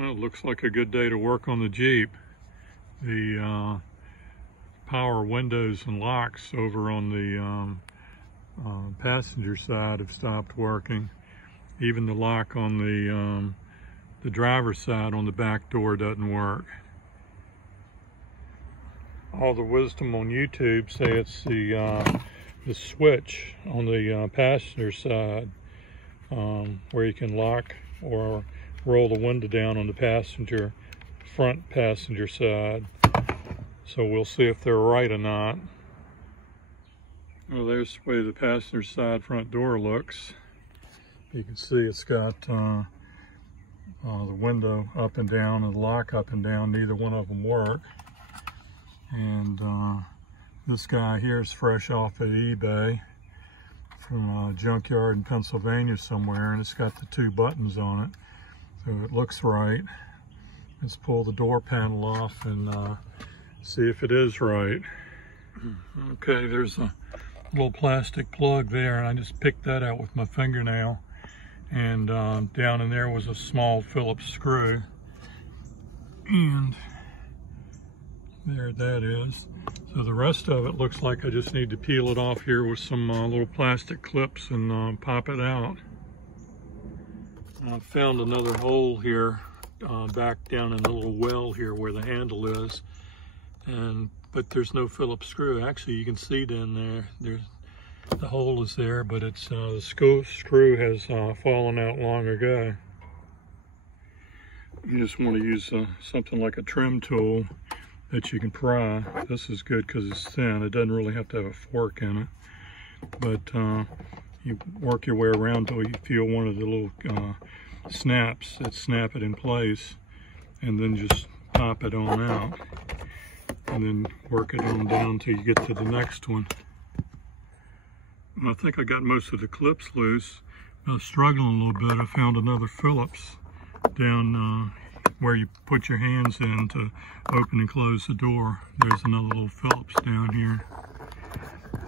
Well, it looks like a good day to work on the Jeep. The power windows and locks over on the passenger side have stopped working. Even the lock on the driver's side on the back door doesn't work. All the wisdom on YouTube say it's the switch on the passenger side where you can lock or roll the window down on the front passenger side. So we'll see if they're right or not. Well, there's the way the passenger side front door looks. You can see it's got the window up and down and the lock up and down. Neither one of them work. And this guy here is fresh off of eBay from a junkyard in Pennsylvania somewhere, and it's got the 2 buttons on it. So it looks right. Let's pull the door panel off and see if it is right. Okay, there's a little plastic plug there, and I just picked that out with my fingernail. And down in there was a small Phillips screw. And there that is. So the rest of it looks like I just need to peel it off here with some little plastic clips and pop it out. I found another hole here back down in the little well here where the handle is, but there's no Phillips screw. Actually, you can see down there, the hole is there, but it's the screw has fallen out long ago. You just want to use something like a trim tool that you can pry. This is good because it's thin. It doesn't really have to have a fork in it, but you work your way around till you feel one of the little snaps that snap it in place, and then just pop it on out, and then work it on down till you get to the next one. And I think I got most of the clips loose. I was struggling a little bit. I found another Phillips down where you put your hands in to open and close the door. There's another little Phillips down here.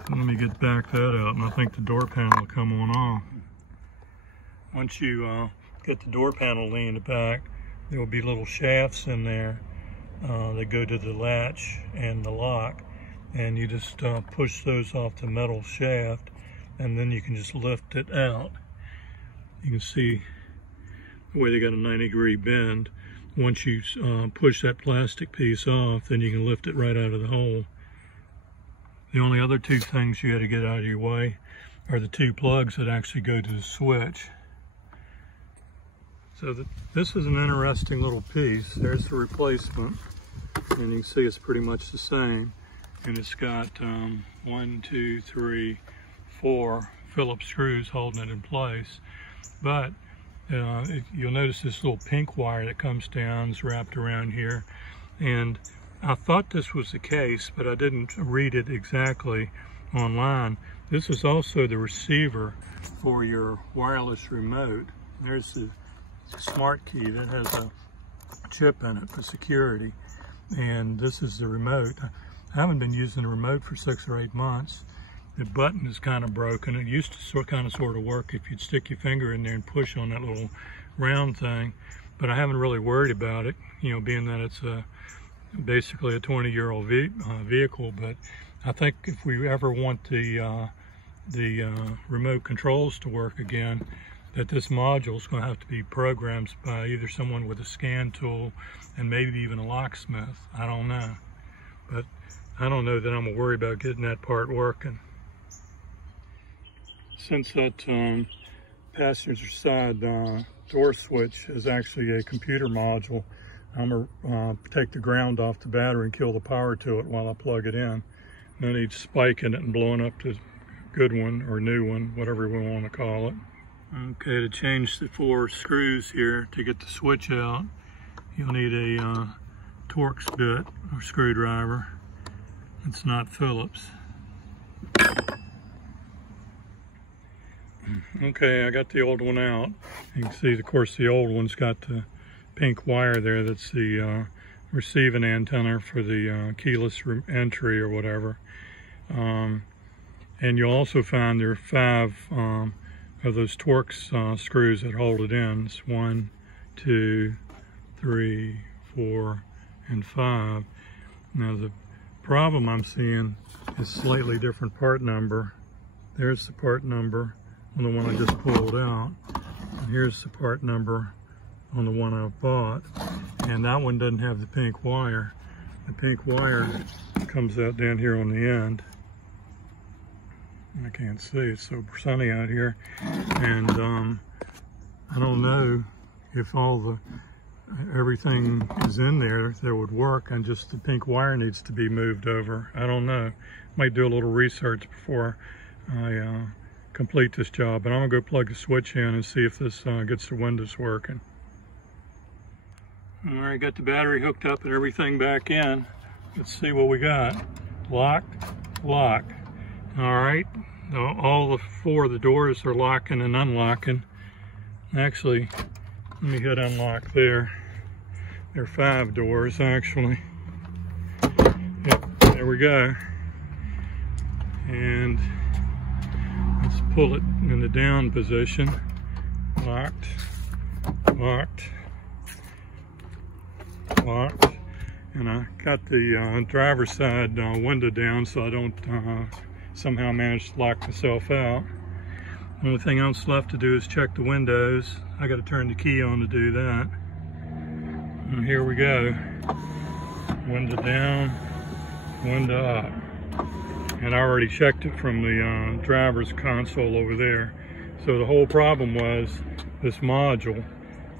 So let me back that out, and I think the door panel will come on off. Once you get the door panel leaned back, there will be little shafts in there that go to the latch and the lock, and you just push those off the metal shaft, and then you can just lift it out. You can see the way they got a 90-degree bend. Once you push that plastic piece off, then you can lift it right out of the hole. The only other 2 things you got to get out of your way are the 2 plugs that actually go to the switch. So this is an interesting little piece. There's the replacement, and you can see it's pretty much the same. And it's got 1, 2, 3, 4 Phillips screws holding it in place. But you'll notice this little pink wire that comes down is wrapped around here. And I thought this was the case, but I didn't read it exactly online. This is also the receiver for your wireless remote. There's the smart key that has a chip in it for security. And this is the remote. I haven't been using the remote for 6 or 8 months. The button is kind of broken. It used to sort of work if you'd stick your finger in there and push on that little round thing, but I haven't really worried about it, you know, being that it's basically a 20-year-old vehicle. But I think if we ever want the remote controls to work again, that this module is going to have to be programmed by either someone with a scan tool and maybe even a locksmith. I don't know, but I don't know that I'm gonna worry about getting that part working. Since that passenger side door switch is actually a computer module, I'm gonna take the ground off the battery and kill the power to it while I plug it in. No need spiking it and blowing up the good one or new one, whatever we want to call it. Okay, to change the 4 screws here to get the switch out, you'll need a Torx bit or screwdriver. It's not Phillips. Okay, I got the old one out. You can see, of course, the old one's got the pink wire there. That's the receiving antenna for the keyless entry or whatever. And you'll also find there are 5 of those Torx screws that hold it in. It's 1, 2, 3, 4, and 5. Now the problem I'm seeing is slightly different part number. There's the part number on the one I just pulled out. And here's the part number on the one I bought. And that one doesn't have the pink wire. The pink wire comes out down here on the end. I can't see, it's so sunny out here. And I don't know if everything is in there that would work, and just the pink wire needs to be moved over. I don't know. Might do a little research before I complete this job, but I'm gonna go plug the switch in and see if this gets the windows working. All right, got the battery hooked up and everything back in. Let's see what we got. Locked, lock. All right, all 4 of the doors are locking and unlocking. Actually, let me hit unlock there. There are 5 doors actually. Yep, there we go. And let's pull it in the down position. Locked, locked, locked. And I got the driver's side window down so I don't somehow manage to lock myself out. The only thing else left to do is check the windows. I got to turn the key on to do that. And here we go. Window down, window up. And I already checked it from the driver's console over there. So the whole problem was this module.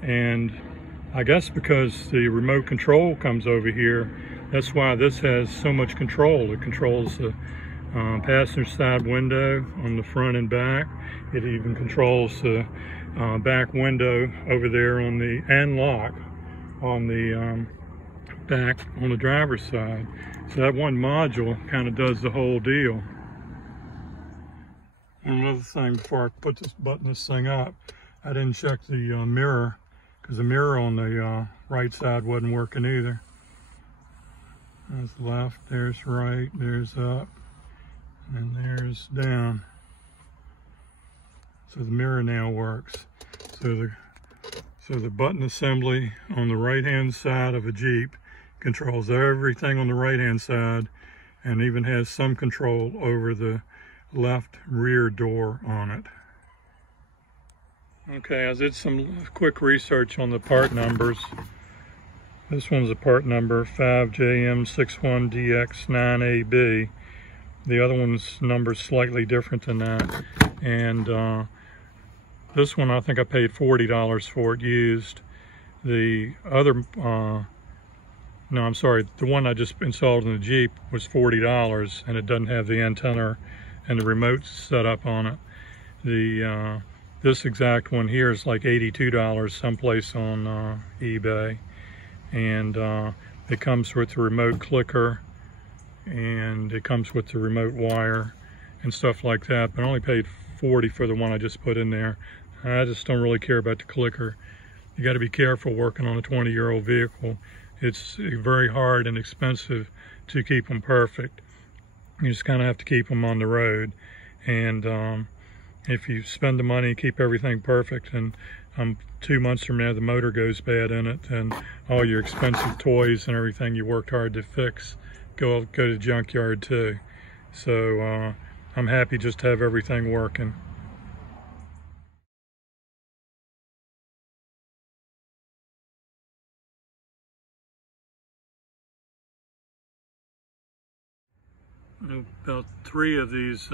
And I guess because the remote control comes over here, that's why this has so much control. It controls the passenger side window on the front and back. It even controls the back window over there on the, and lock on the back on the driver's side. So that one module kind of does the whole deal. And another thing, before I put this thing up, I didn't check the mirror, because the mirror on the right side wasn't working either. There's left, there's right, there's up, and there's down. So the mirror now works. So the button assembly on the right hand side of a Jeep controls everything on the right hand side, and even has some control over the left rear door on it. Okay, I did some quick research on the part numbers. This one's a part number 5JM61DX9AB. The other one's number's slightly different than that. And this one I think I paid $40 for it used. The other, no, I'm sorry, the one I just installed in the Jeep was $40, and it doesn't have the antenna and the remote set up on it. The this exact one here is like $82 someplace on eBay, and it comes with the remote clicker, and it comes with the remote wire and stuff like that, but I only paid $40 for the one I just put in there. I just don't really care about the clicker. You got to be careful working on a 20-year-old vehicle. It's very hard and expensive to keep them perfect. You just kind of have to keep them on the road. And if you spend the money, keep everything perfect, and 2 months from now the motor goes bad in it, and all your expensive toys and everything you worked hard to fix go to the junkyard too. So I'm happy just to have everything working. About 3 of these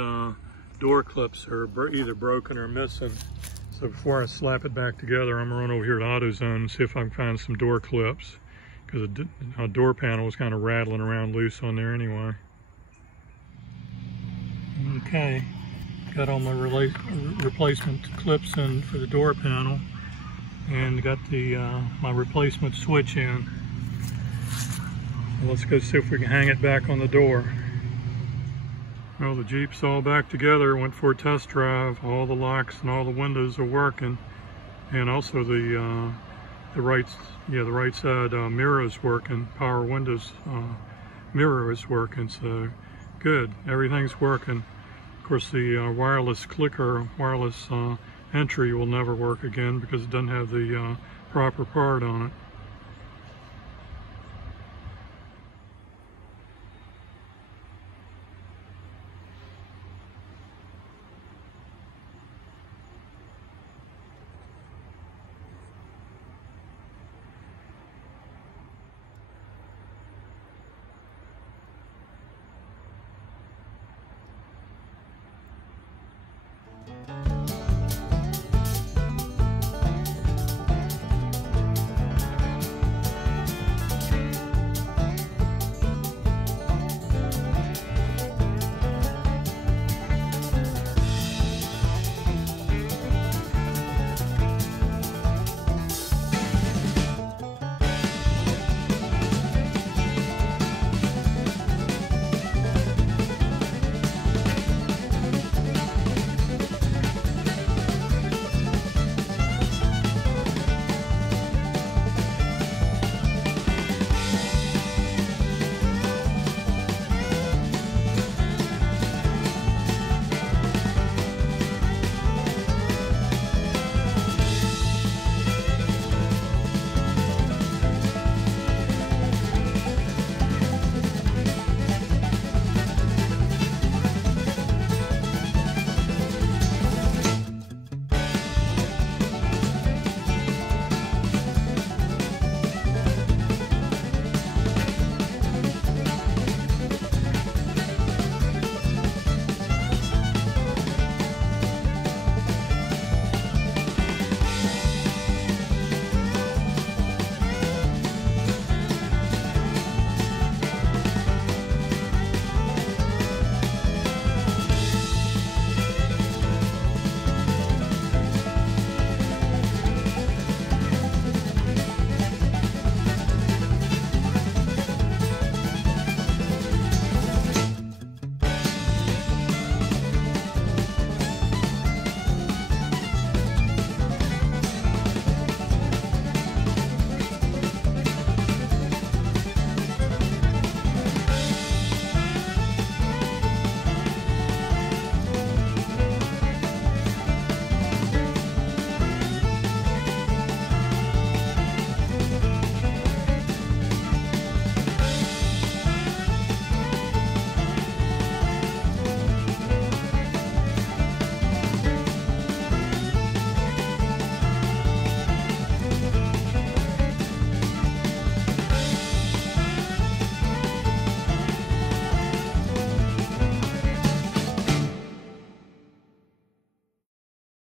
door clips are either broken or missing. So before I slap it back together, I'm gonna run over here to AutoZone and see if I can find some door clips, because the door panel was kind of rattling around loose on there anyway. Okay, got all my replacement clips in for the door panel, and got the my replacement switch in. Let's go see if we can hang it back on the door. Well, the Jeep's all back together, went for a test drive. All the locks and all the windows are working. And also the right side mirror is working. Power windows mirror is working, so good. Everything's working. Of course, the wireless clicker, wireless entry will never work again because it doesn't have the proper part on it. it.